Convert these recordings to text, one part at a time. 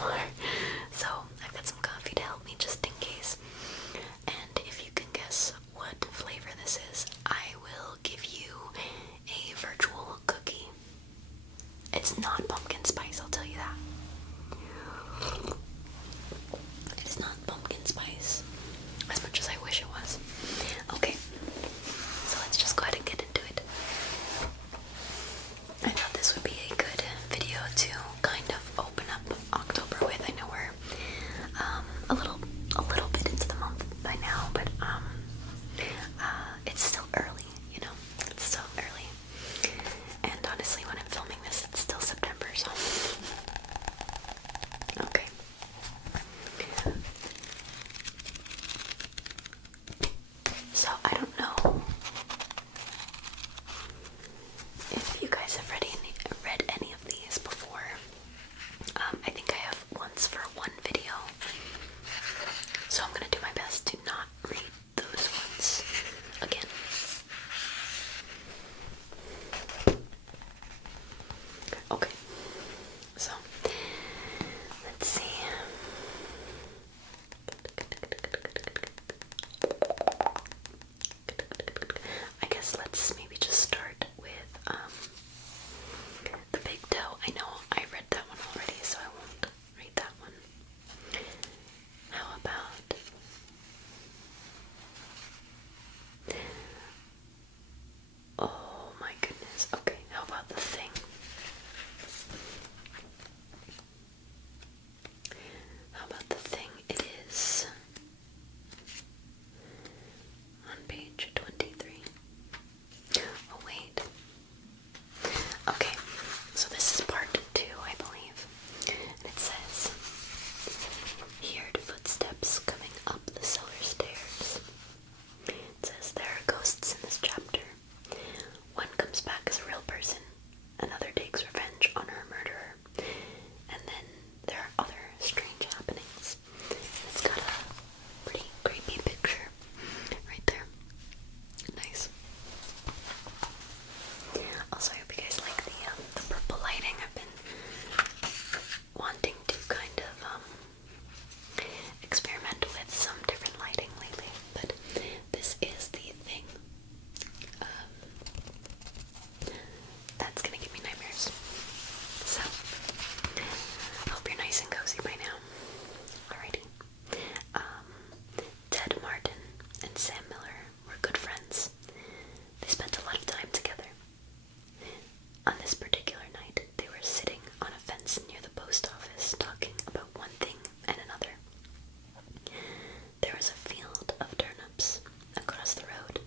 ASMR. So I've got some coffee to help me just in case. And if you can guess what flavor this is, I will give you a virtual cookie. It's not pumpkin spice, I'll tell you that. It is not pumpkin spice, as much as I wish it was. Okay, so let's just go ahead and get into it. I thought this would be a good video to kind of open up October with. I know we're a little bit into the month by now, but it's still early, you know. It's still early. And honestly, when I'm filming this, it's still September, so okay. So I don't know if you guys have read any of these before. I think I have once for one video, so I'm gonna do my best to not read those ones again. Okay, so let's see. I guess let's maybe just start with the big toe. I know I read that one already, so I won't read that one. How about oh my goodness. Okay, how about the thing? How about the thing? It is on page 23. Oh, wait. Okay, so this is part 2, I believe. And it says, "He heard footsteps coming up the cellar stairs." It says there are ghosts in this chapter. One comes back as a real person, another takes revenge on her murderer, and then there are other strange happenings. It's got a pretty creepy picture right there. Nice. Also, I hope you guys like the purple lighting. I've been wanting to kind of experiment with some different lighting lately, but this is the thing. That's gonna give me nightmares. So, hope you're nice and cozy by now. Alrighty. Ted Martin and Sam Miller were good friends. They spent a lot of time together. On this particular night, they were sitting on a fence near the post office talking about one thing and another. There was a field of turnips across the road.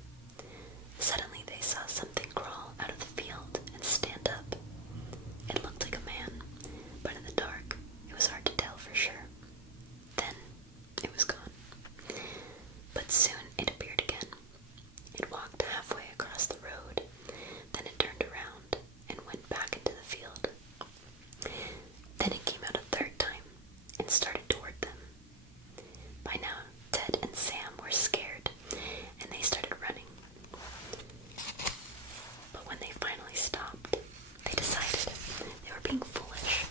Suddenly they saw something crawl out of the field and stand up. It looked like a man, but in the dark, it was hard to tell for sure. Then, it was gone. But soon it appeared again. It walked halfway across the road, then it turned around and went back into the field. Then it came out a third time and started toward them. By now, Ted and Sam were scared, and they started running. But when they finally stopped, they decided they were being foolish.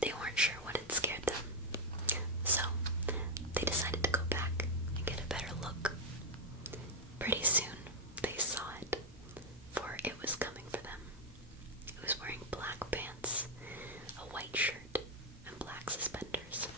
They weren't sure what had scared them, so they decided to go back and get a better look. Pretty soon, they saw it, for it was coming for them. It was wearing black pants, a white shirt, and black suspenders.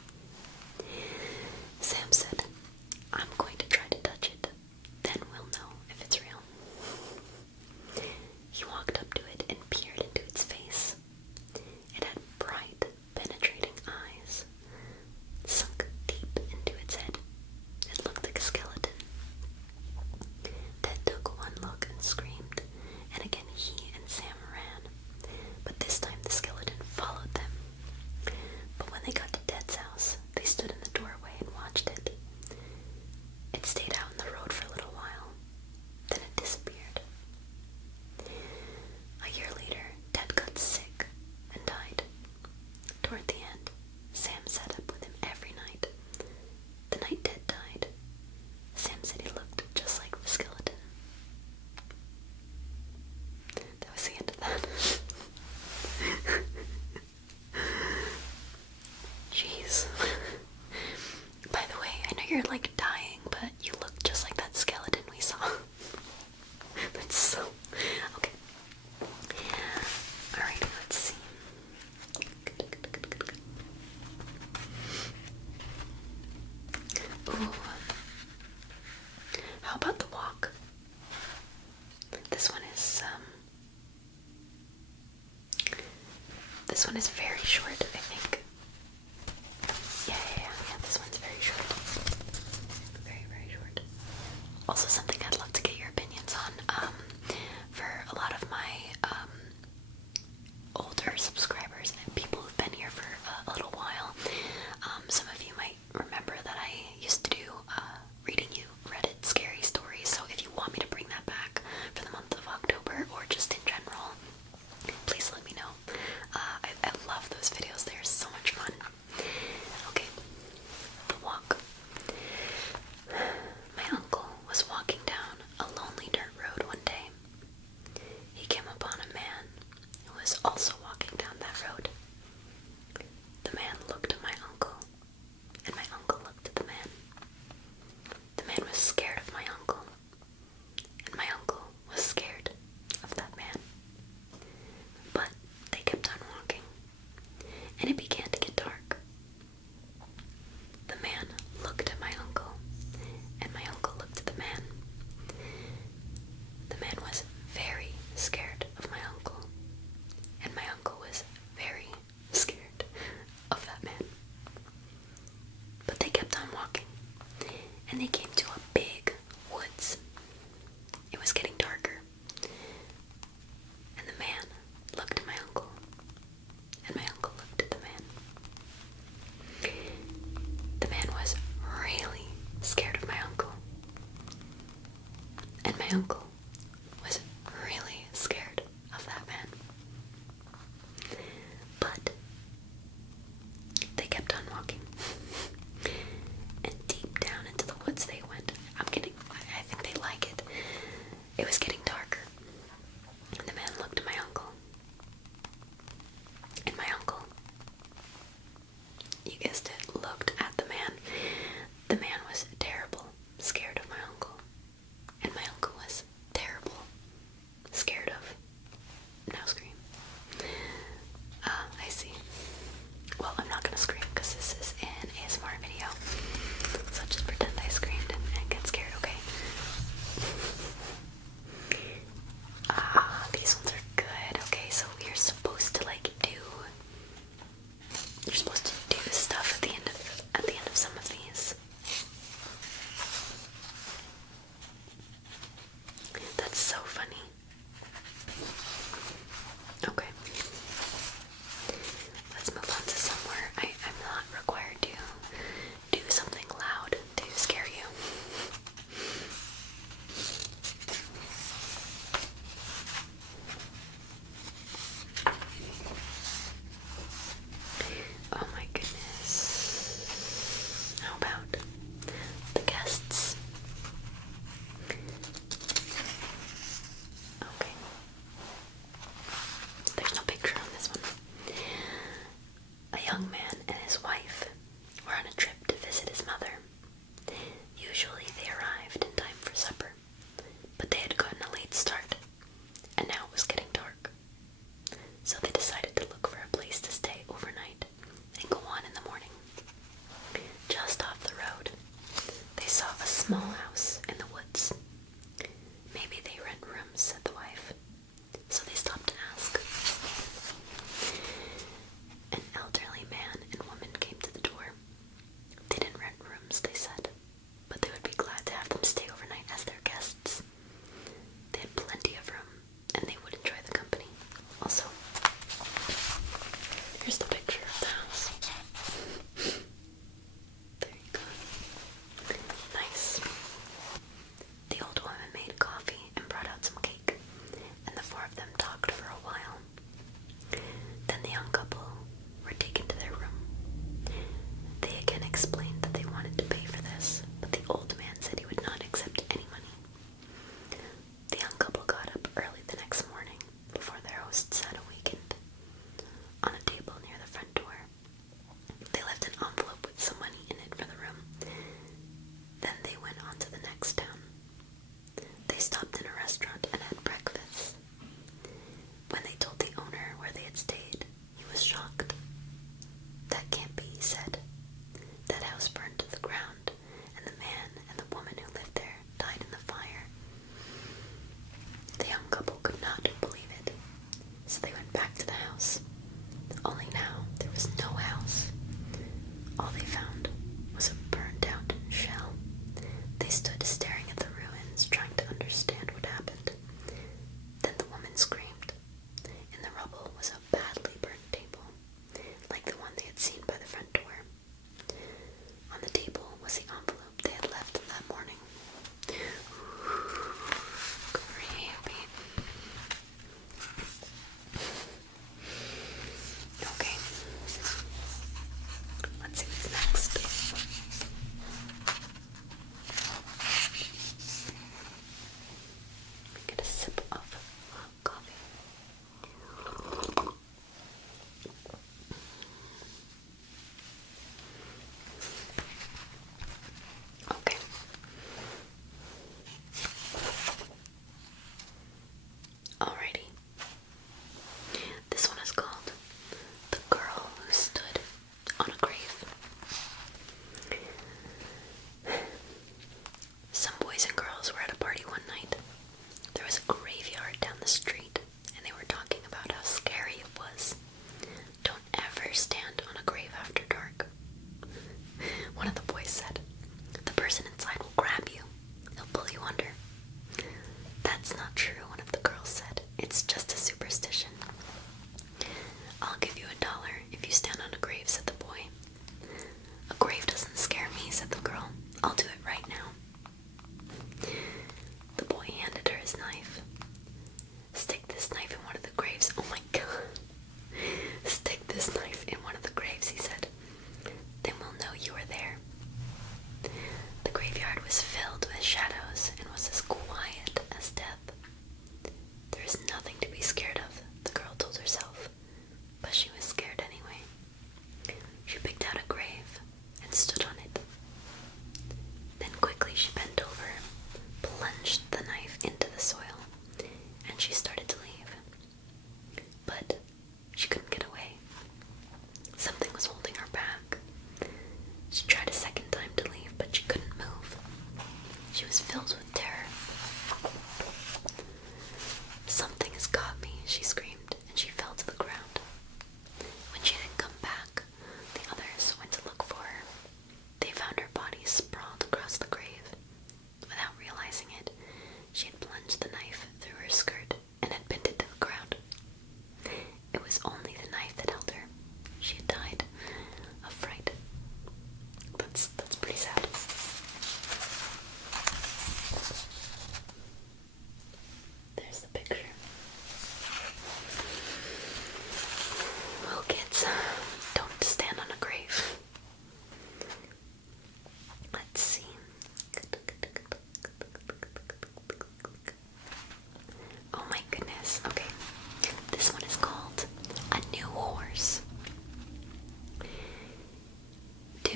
goodness. By the way, I know you're like dying, but you look just like that skeleton we saw. That's so... Okay. Alright, let's see. Ooh. How about the walk? This one is very short, I think. Yeah, this one's very short. Very, very short. Also something I'd love to get your opinions on. For a lot of my older subscribers and people who've been here for a little while, some of you might remember that I used to do reading you Reddit scary stories, so if you want me to bring that back for the month of October or just in general, please let me know. I love those videos, they're so much fun. Okay, the walk. My uncle was walking down a lonely dirt road one day. He came upon a man who was also walking down that road. The man looked at my uncle, and my uncle looked at the man. The man was scared of my uncle, and my uncle was scared of that man. But they kept on walking, and it began to get dark. The man looked at my uncle, and my uncle looked at the man. The man was very scared of my uncle, and my uncle was very scared of that man. But they kept on walking, and they came to a big woods. It was getting darker, and the man looked at my uncle, and my uncle looked at the man. The man was really scared of my uncle, and my uncle was really scared of that man. But they kept on walking, and deep down into the woods they went. I think they like it. It was getting darker, and the man looked at my uncle, and my uncle, you guessed it, looked at the man. The man was terrible, scared of my uncle, and my uncle was terrible, scared of... Now scream. I see. Well, I'm not gonna scream because this is an ASMR video, so just pretend I screamed and get scared, okay? These ones are good. Okay, so you're supposed to you're supposed to do stuff at the end of some of these. That's so funny. Okay. Let's move on to somewhere I'm not required to do something loud to scare you. Oh my goodness. How about the guests? Okay. There's no picture on this one. A young man and his wife were on a trip to visit his mother. Usually they arrived in time for supper, but they had gotten a late start, and now it was getting dark. So they decided to look for a place to stay overnight and go on in the morning. Just off the road, they saw a small house in the woods. Maybe they rent rooms, said the wife. So they stopped to ask. An elderly man and woman came to the door. They didn't rent rooms, they said, but they would be glad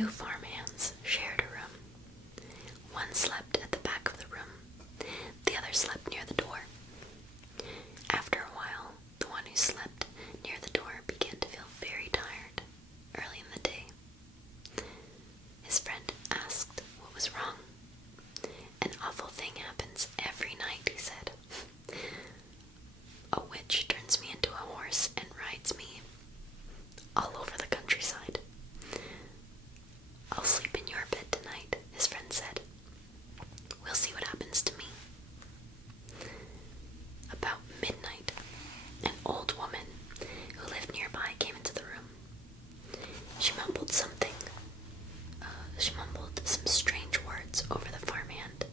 Two farmhands shared a room. One slept at the back of the room. The other slept near the door. After a while, the one who slept near the door began to feel very tired early in the day. His friend asked what was wrong. An awful thing happens every night, he said. A witch turns me into a horse and rides me all over the countryside. I'll sleep in your bed tonight, his friend said. We'll see what happens to me. About midnight, an old woman who lived nearby came into the room. She mumbled something. She mumbled some strange words over the farmhand,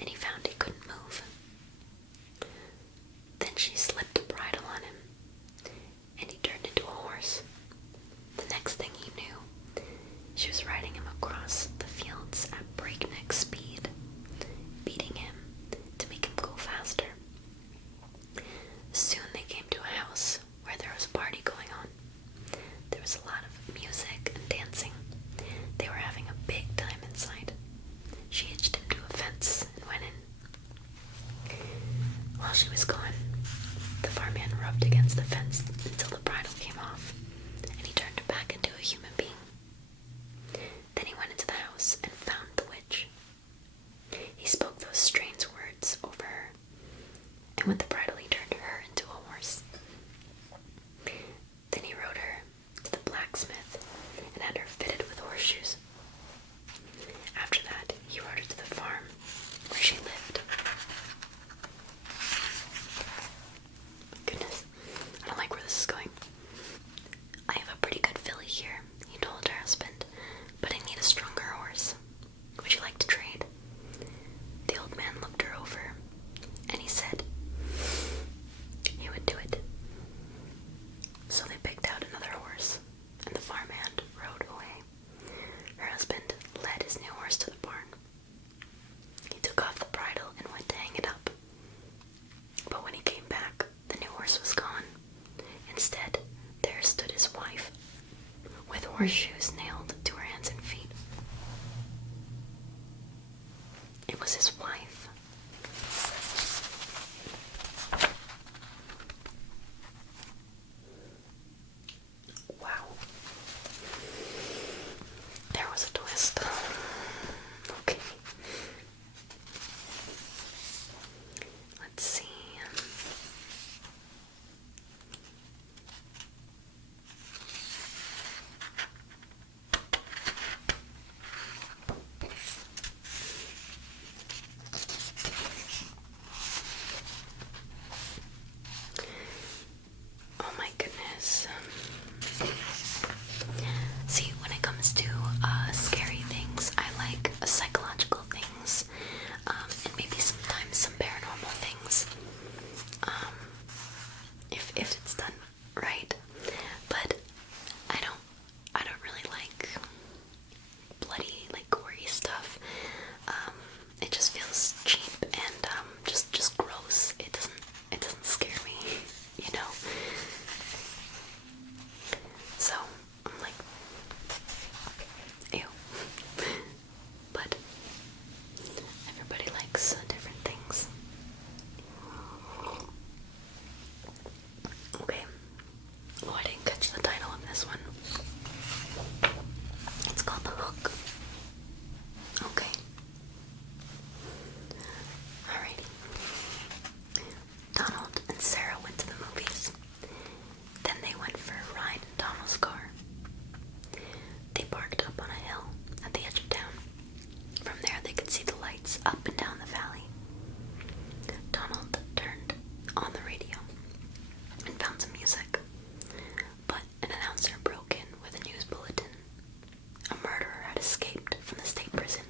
and he found he couldn't move. Then she slipped a bridle on him, and he turned into a horse. The next thing he knew, she was riding him across the fields at breakneck speed, beating him to make him go faster. Soon they came to a house where there was a party going on. There was a lot of music and dancing. They were having a big time inside. She hitched him to a fence and went in. While she was gone, the farmhand rubbed against the fence until the bridle came off, and he turned back into a human being. Then he went into the house and found the witch. He spoke those strange words over her, and with the bridle he turned her into a horse. Then he rode her to the blacksmith and had her fitted with horseshoes. After that, he rode her to the farm where she lived. Goodness, I don't like where this is going. I have a pretty good filly here, he told her husband, but I need a stronger horse. Would you like to trade? The old man looked her over, and he said he would do it. So they picked out another horse, and the farmhand rode away. Her husband led his new horse to the barn. He took off the bridle and went to hang it up. But when he came back, the new horse was gone. Instead, there stood his wife, with horseshoes nailed to her hands and feet. It was his wife. Wow. There was a twist. Okay. Let's see. Oh my goodness. See, when it comes to scary things, I like psychological things, and maybe sometimes some paranormal things, if it's done right. But I don't really like bloody, like gory stuff. It just feels cheap and just gross. It doesn't scare me, you know. So I'm like, ew. But everybody likes different things. Okay. Oh, I didn't catch the title of this one. It's called The Hook. Okay. Alrighty. Donald and Sarah went to the movies. Then they went for a ride in Donald's car. They parked up on a hill at the edge of town. From there they could see the lights up and down the valley. Donald turned on the radio and found some music. But an announcer broke in with a news bulletin. A murderer had escaped from the state prison.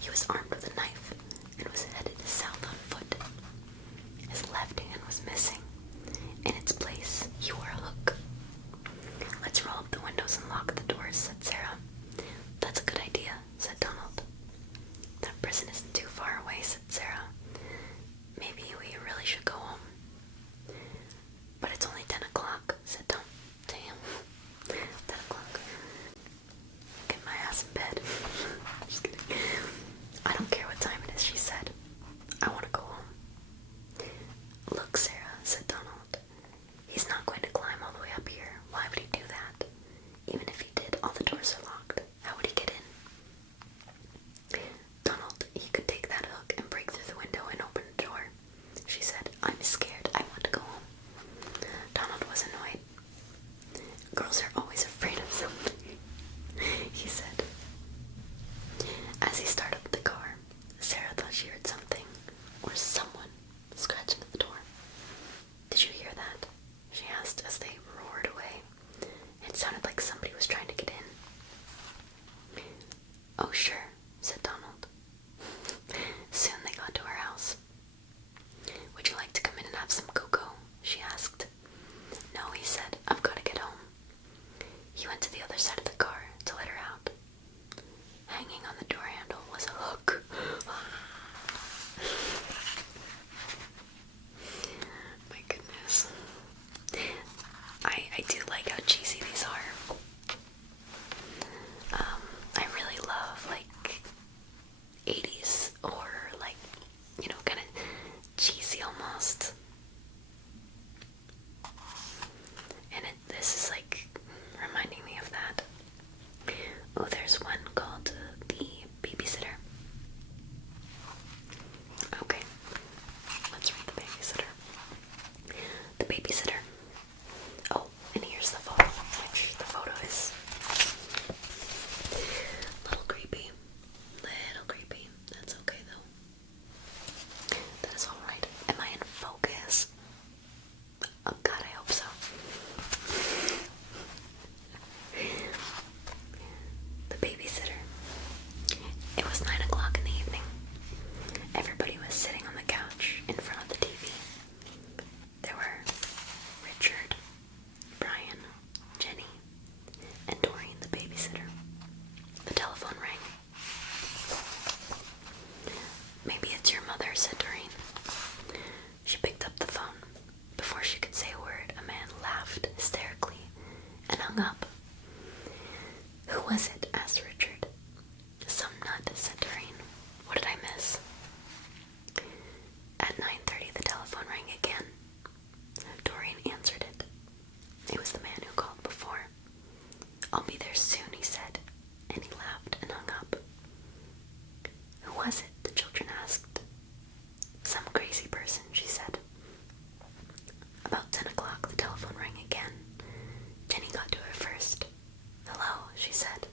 He was armed with a knife and was headed south on foot. His left hand was missing. In its place, he wore a hook. Let's roll up the windows and lock the doors, said Sarah. That's a good idea, said Donald. That prison isn't too far away, said Sarah. Maybe we really should go home. But it's only 10 o'clock, said Tom. Damn. 10 o'clock. side of the car to let her out. Hanging on the door handle was a hook. My goodness. I do like how cheesy these are. I really love like 80s horror, like, you know, kind of cheesy almost. And this is like reminding me of that. Oh, there's one called The Babysitter. Okay, let's read The Babysitter. The Babysitter. Oh, and here's the photo, which the photo is a little creepy. Little creepy. That's okay though. That is alright. Am I in focus? Oh god, I hope so. The Babysitter. It was 9 o'clock in the evening. Everybody was sitting on the couch in front of the TV. There were Richard, Brian, Jenny, and Doreen, the babysitter. The telephone rang. "Maybe it's your mother," said Doreen. She picked up the phone. Before she could say a word, a man laughed hysterically and hung up. "Who was it?" asked Richard. "Some nut," said Doreen. "What did I miss?" At 9:30, the telephone rang again. Doreen answered it. It was the man who called before. "I'll be there soon," he said, and he laughed and hung up. "Who was it?" the children asked. "Some crazy person," she said. About 10 o'clock, the telephone rang again. Jenny got to it first. "Hello," she said.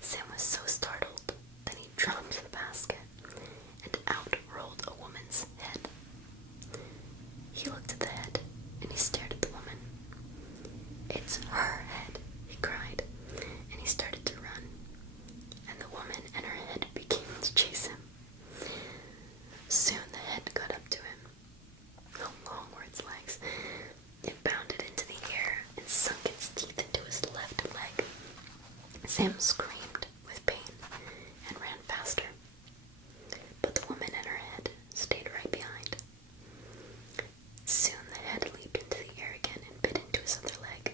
Sam was so startled that he dropped the basket, and out rolled a woman's head. He looked at the head, and he stared at the woman. "It's her head," he cried, and he started to run, and the woman and her head began to chase him. Soon the head got up to him. How long were its legs? It bounded into the air and sunk its teeth into his left leg. Sam screamed with pain and ran faster, but the woman and her head stayed right behind. Soon the head leaped into the air again and bit into his other leg.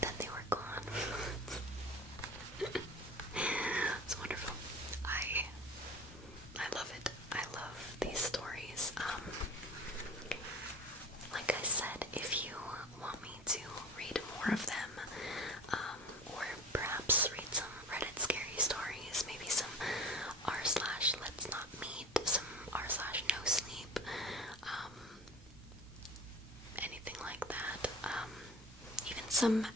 Then they were gone. It's wonderful. I love it. I love these stories. Like I said, if you want me to read more of them, or perhaps read some Reddit scary stories, maybe some r slash let's not meet, some r slash no sleep, anything like that, even some